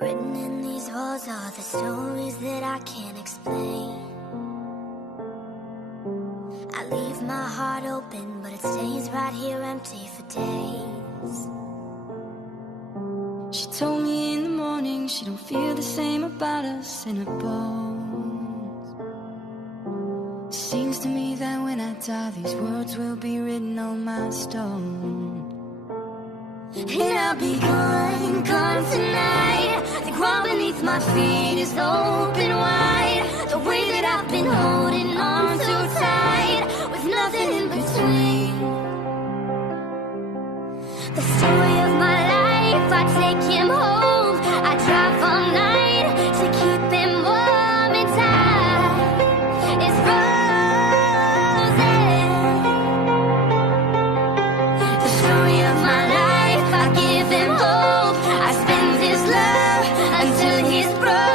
Written in these walls are the stories that I can't explain. I leave my heart open, but it stays right here empty for days. She told me in the morning she don't feel the same about us in her bones. Seems to me that when I die, these words will be written on my stone. And I'll be gone, gone tonight. The ground beneath my feet is open wide. The way that I've been holding on so tight, with nothing in between. The story of my life, I take him home. I drive all night to keep him warm and tight. It's frozen. The story of my life, I give him hope. I spend his love until he's broken.